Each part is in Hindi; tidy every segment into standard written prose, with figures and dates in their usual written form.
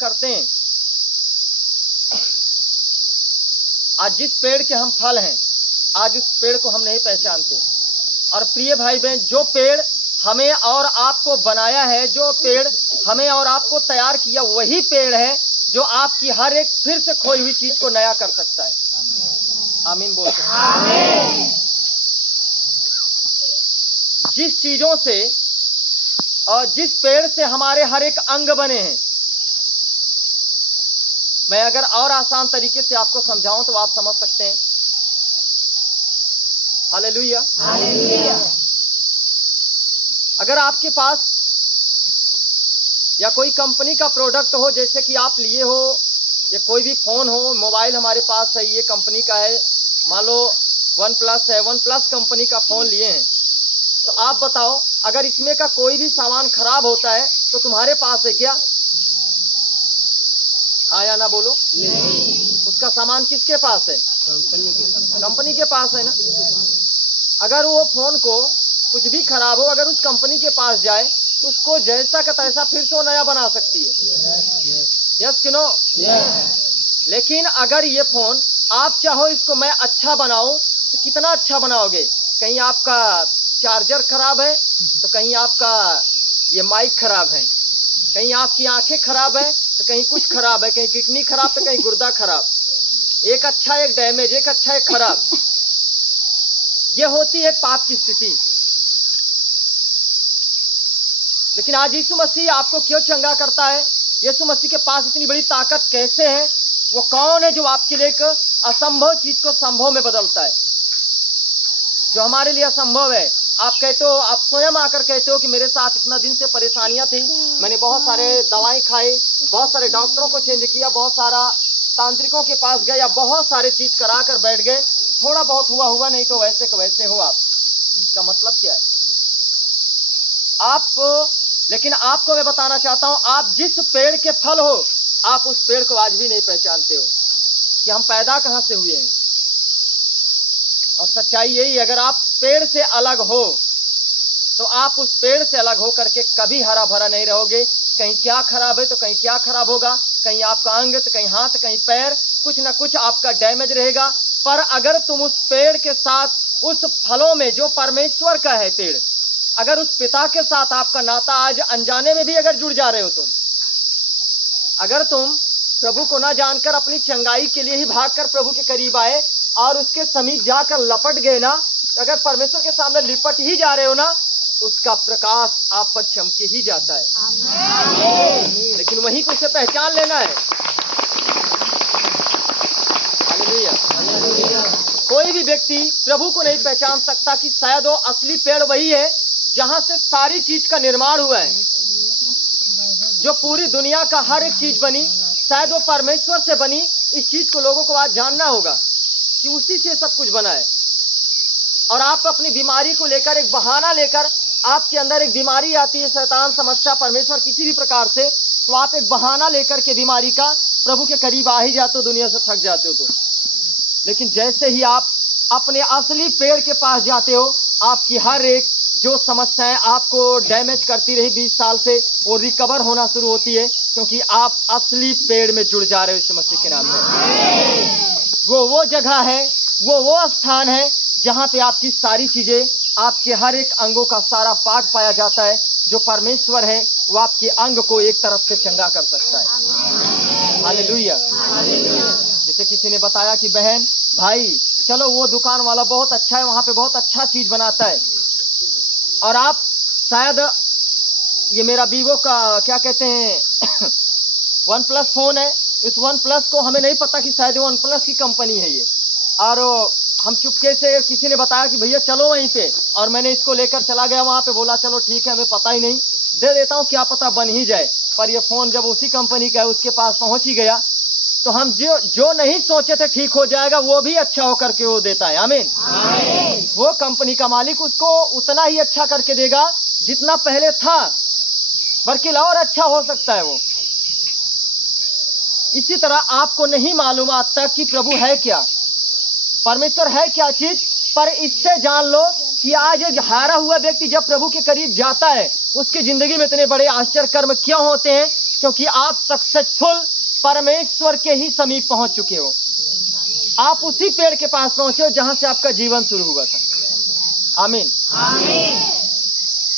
करते हैं। आज जिस पेड़ के हम फल हैं, आज उस पेड़ को हम नहीं पहचानते। और प्रिय भाई बहन, जो पेड़ हमें और आपको बनाया है, जो पेड़ हमें और आपको तैयार किया, वही पेड़ है जो आपकी हर एक फिर से खोई हुई चीज को नया कर सकता है। आमीन बोलते हैं। जिस चीजों से और जिस पेड़ से हमारे हर एक अंग बने हैं, मैं अगर और आसान तरीके से आपको समझाऊं तो आप समझ सकते हैं। हालेलुया। अगर आपके पास या कोई कंपनी का प्रोडक्ट हो, जैसे कि आप लिए हो, या कोई भी फोन हो, मोबाइल हमारे पास है, ये कंपनी का है, मान लो वन प्लस है, वन प्लस कंपनी का फोन लिए हैं, तो आप बताओ अगर इसमें का कोई भी सामान खराब होता है तो तुम्हारे पास है क्या? हाँ या ना बोलो? नहीं। उसका सामान किसके पास है? कंपनी के पास है ना। अगर वो फोन को कुछ भी खराब हो, अगर उस कंपनी के पास जाए तो उसको जैसा का तैसा फिर से वो नया बना सकती है। यस कि नो? लेकिन अगर ये फोन आप चाहो इसको मैं अच्छा बनाऊं तो कितना अच्छा बनाओगे? कहीं आपका चार्जर खराब है तो कहीं आपका ये माइक खराब है, कहीं आपकी आंखें खराब है तो कहीं कुछ खराब है, कहीं किडनी खराब तो कहीं गुर्दा खराब, एक अच्छा एक डैमेज, एक अच्छा एक खराब। ये होती है पाप की स्थिति। लेकिन आज यीशु मसीह आपको क्यों चंगा करता है? यीशु मसीह के पास इतनी बड़ी ताकत कैसे है? वो कौन है जो आपके लिए एक असंभव चीज को संभव में बदलता है? जो हमारे लिए असंभव है, आप कहते हो, आप स्वयं आकर कहते हो कि मेरे साथ इतना दिन से परेशानियां थी, मैंने बहुत सारे दवाएं खाई, बहुत सारे डॉक्टरों को चेंज किया, बहुत सारा तांत्रिकों के पास गए, या बहुत सारे चीज करा कर बैठ गए, थोड़ा बहुत हुआ नहीं तो वैसे का वैसे हो आप। इसका मतलब क्या है? आप, लेकिन आपको मैं बताना चाहता हूं, आप जिस पेड़ के फल हो, आप उस पेड़ को आज भी नहीं पहचानते हो कि हम पैदा कहां से हुए हैं। और सच्चाई यही है, अगर आप पेड़ से अलग हो तो आप उस पेड़ से अलग हो करके कभी हरा भरा नहीं रहोगे। कहीं क्या खराब है तो कहीं क्या खराब होगा, कहीं आपका अंग तो कहीं हाथ, कहीं पैर, कुछ ना कुछ आपका डैमेज रहेगा। पर अगर तुम उस पेड़ के साथ, उस फलों में जो परमेश्वर का है पेड़, अगर उस पिता के साथ आपका नाता आज अनजाने में भी अगर जुड़ जा रहे हो, तुम अगर तुम प्रभु को ना जानकर अपनी चंगाई के लिए ही भागकर प्रभु के करीब आए और उसके समीप जाकर लपट गए ना, अगर परमेश्वर के सामने लिपट ही जा रहे हो ना, उसका प्रकाश आप पर चमके ही जाता है। आमीन। लेकिन वहीं को उसे पहचान लेना है। हालेलुया। कोई भी व्यक्ति प्रभु को नहीं पहचान सकता कि शायद वो असली पेड़ वही है जहां से सारी चीज का निर्माण हुआ है, जो पूरी दुनिया का हर एक चीज बनी, शायद वो परमेश्वर से बनी। इस चीज को लोगों को आज जानना होगा कि उसी से सब कुछ बना है। और आप अपनी बीमारी को लेकर एक बहाना लेकर, आपके अंदर एक बीमारी आती है, शैतान, समस्या, परमेश्वर किसी भी प्रकार से, तो आप एक बहाना लेकर के बीमारी का प्रभु के करीब आ ही जाते हो, दुनिया से थक जाते हो तो। लेकिन जैसे ही आप अपने असली पेड़ के पास जाते हो, आपकी हर एक जो समस्याएं आपको डैमेज करती रही 20 साल से, वो रिकवर होना शुरू होती है, क्योंकि आप असली पेड़ में जुड़ जा रहे हो यीशु मसीह के नाम में। वो जगह है, वो स्थान है जहां पे आपकी सारी चीजें, आपके हर एक अंगों का सारा पाठ पाया जाता है। जो परमेश्वर है वो आपके अंग को एक तरफ से चंगा कर सकता है। हालेलुया। जैसे किसी ने बताया कि बहन, भाई चलो वो दुकान वाला बहुत अच्छा है, वहां पे बहुत अच्छा चीज बनाता है, और आप शायद ये मेरा वीवो का क्या कहते हैं वन प्लस फोन है, इस वन प्लस को हमें नहीं पता कि शायद वन प्लस की कंपनी है ये, और हम चुपके से, किसी ने बताया कि भैया चलो वहीं पे, और मैंने इसको लेकर चला गया वहां पे, बोला चलो ठीक है, हमें पता ही नहीं, दे देता हूँ, क्या पता बन ही जाए। पर ये फोन जब उसी कंपनी का है, उसके पास पहुंच ही गया, तो हम जो नहीं सोचे थे ठीक हो जाएगा, वो भी अच्छा होकर के वो देता है। आमीन। वो कंपनी का मालिक उसको उतना ही अच्छा करके देगा जितना पहले था, बल्कि और अच्छा हो सकता है वो। इसी तरह आपको नहीं मालूम आज तक कि प्रभु है क्या, परमेश्वर है क्या चीज, पर इससे जान लो कि आज एक हारा हुआ व्यक्ति जब प्रभु के करीब जाता है, उसकी जिंदगी में इतने बड़े आश्चर्य कर्म क्यों होते हैं, क्योंकि आप सक्सेसफुल परमेश्वर के ही समीप पहुंच चुके हो। आप उसी पेड़ के पास पहुंचे हो जहां से आपका जीवन शुरू हुआ था। आमीन।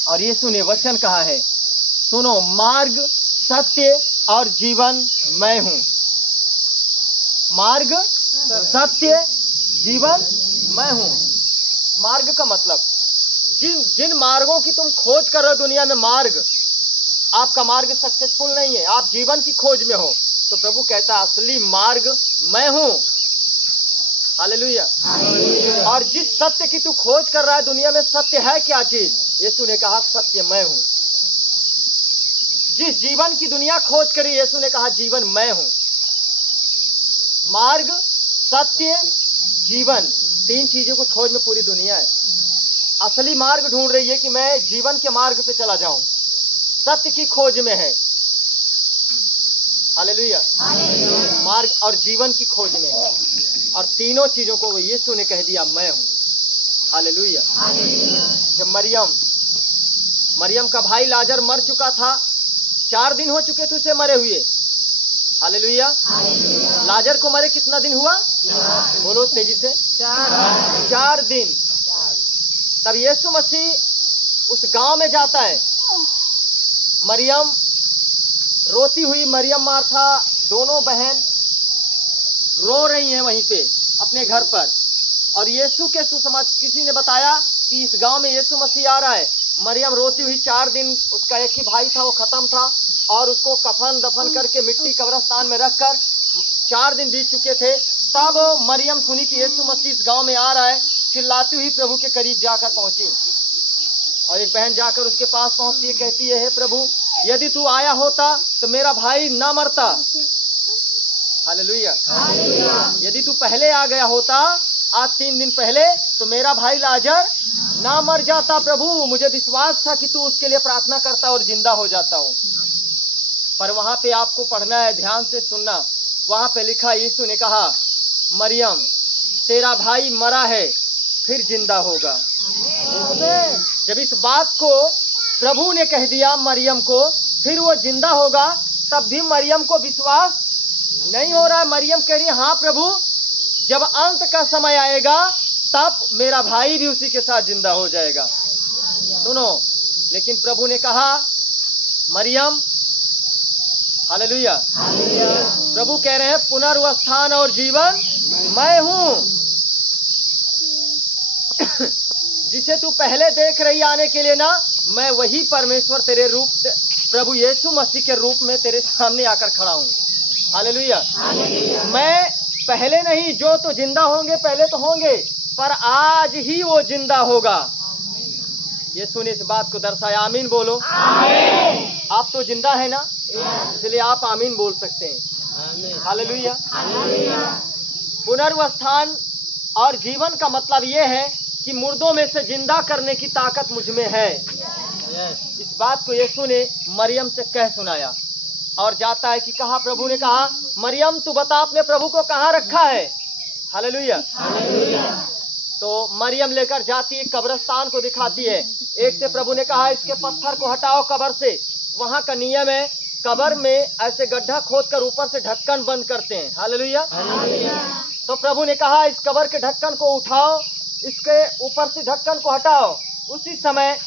और यीशु ने वचन कहा है, सुनो, मार्ग, सत्य और जीवन मैं हूं। मार्ग, सत्य, जीवन मैं हूं। मार्ग का मतलब जिन मार्गों की तुम खोज कर रहे हो दुनिया में, मार्ग, आपका मार्ग सक्सेसफुल नहीं है, आप जीवन की खोज में हो, तो प्रभु कहता है असली मार्ग मैं हूं। हालेलुया। और जिस सत्य की तू खोज कर रहा है दुनिया में, सत्य है क्या चीज? यीशु ने कहा सत्य मैं हूं। जिस जीवन की दुनिया खोज करी, यीशु ने कहा जीवन मैं हूं। मार्ग, सत्य, जीवन, तीन चीजों को खोज में पूरी दुनिया है। असली मार्ग ढूंढ रही है कि मैं जीवन के मार्ग पे चला जाऊं, सत्य की खोज में है। हालेलुया। मार्ग और जीवन की खोज में है, और तीनों चीजों को यीशु ने कह दिया मैं हूं। हालेलुया। जब मरियम का भाई लाजर मर चुका था, 4 दिन हो चुके थे उसे मरे हुए। हालेलुया। लाजर को मरे कितना दिन हुआ? बोलो तेजी से। 4 दिन। तब यीशु मसीह उस गांव में जाता है। मरियम रोती हुई, मरियम मार्था दोनों बहन रो रही हैं वहीं पे अपने घर पर। और यीशु के सुसमाचार, किसी ने बताया कि इस गांव में यीशु मसीह आ रहा है। मरियम रोती हुई, 4 दिन उसका एक ही भाई था, वो खत्म था, और उसको कफन दफन करके मिट्टी कब्रिस्तान में रखकर 4 दिन बीत चुके थे। तब मरियम सुनी कि यीशु मसीह इस गांव में आ रहा है, चिल्लाती हुई प्रभु के करीब जाकर पहुंची। और एक बहन जाकर उसके पास पहुंचती है, कहती है, हे प्रभु, यदि तू आया होता तो मेरा भाई ना मरता। हालेलुया। यदि तू पहले आ गया होता, आज 3 दिन पहले, तो मेरा भाई लाजर ना मर जाता। प्रभु, मुझे विश्वास था कि तू उसके लिए प्रार्थना करता और जिंदा हो जाता हो। पर वहां पे आपको पढ़ना है, ध्यान से सुनना। वहां पे लिखा, यीशु ने कहा, मरियम, तेरा भाई मरा है, फिर जिंदा होगा। जब इस बात को प्रभु ने कह दिया मरियम को, फिर वो जिंदा होगा, तब भी मरियम को विश्वास नहीं हो रहा। मरियम कह रही है, हाँ प्रभु, जब अंत का समय आएगा तब मेरा भाई भी उसी के साथ जिंदा हो जाएगा। सुनो, लेकिन प्रभु ने कहा, मरियम, हालेलुया, प्रभु कह रहे हैं पुनर्वस्थान और जीवन मैं हूं। जिसे तू पहले देख रही आने के लिए ना, मैं वही परमेश्वर तेरे रूप, प्रभु यीशु मसीह के रूप में तेरे सामने आकर खड़ा हूं। हालेलुया। मैं पहले नहीं, जो तो जिंदा होंगे पहले तो होंगे, पर आज ही वो जिंदा होगा। यीशु ने इस बात को दर्शाया। आमीन बोलो। आप तो जिंदा है ना, इसलिए आप आमीन बोल सकते हैं। हालेलुया। पुनर्वस्थान और जीवन का मतलब ये है कि मुर्दों में से जिंदा करने की ताकत मुझ में है। इस बात को यीशु ने मरियम से कह सुनाया। और जाता है कि कहा, प्रभु ने कहा, मरियम तू बता अपने प्रभु को कहाँ रखा है। हालेलुया। तो मरियम लेकर जाती है, कब्रिस्तान को दिखाती है। एक से प्रभु ने कहा, इसके पत्थर को हटाओ कब्र से। वहां का नियम है, कब्र में ऐसे गड्ढा खोदकर ऊपर से ढक्कन बंद करते हैं। हालेलुया। तो प्रभु ने कहा, इस कब्र के ढक्कन को उठाओ, इसके ऊपर से ढक्कन को हटाओ। उसी समय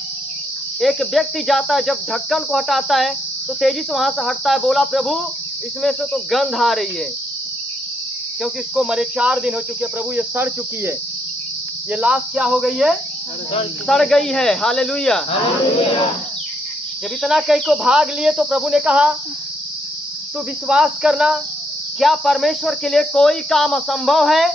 एक व्यक्ति जाता है, जब ढक्कन को हटाता है तो तेजी से वहां से हटता है। बोला, प्रभु, इसमें से तो गंध आ रही है, क्योंकि इसको मरे 4 दिन हो चुके हैं। प्रभु, ये सड़ चुकी है, ये लाश क्या हो गई है? सड़ गई है। हालेलुया। जब इतना कह को भाग लिए तो प्रभु ने कहा, तू विश्वास करना, क्या परमेश्वर के लिए कोई काम असंभव है?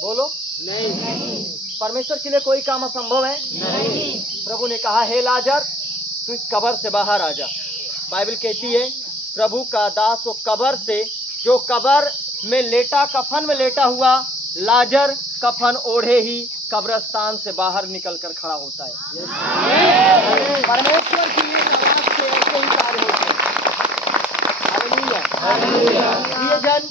बोलो, नहीं। परमेश्वर के लिए कोई काम असंभव है? नहीं। प्रभु ने कहा, हे लाजर, तू इस कब्र से बाहर आ जा। बाइबल कहती है, प्रभु का दास वो कब्र से, जो कब्र में लेटा, कफन में लेटा हुआ लाजर, कफन ओढ़े ही कब्रिस्तान से बाहर निकलकर खड़ा होता है। परमेश्वर की आवाज से ऐसे ही कार्य होते हैं। हालेलुया। ये जन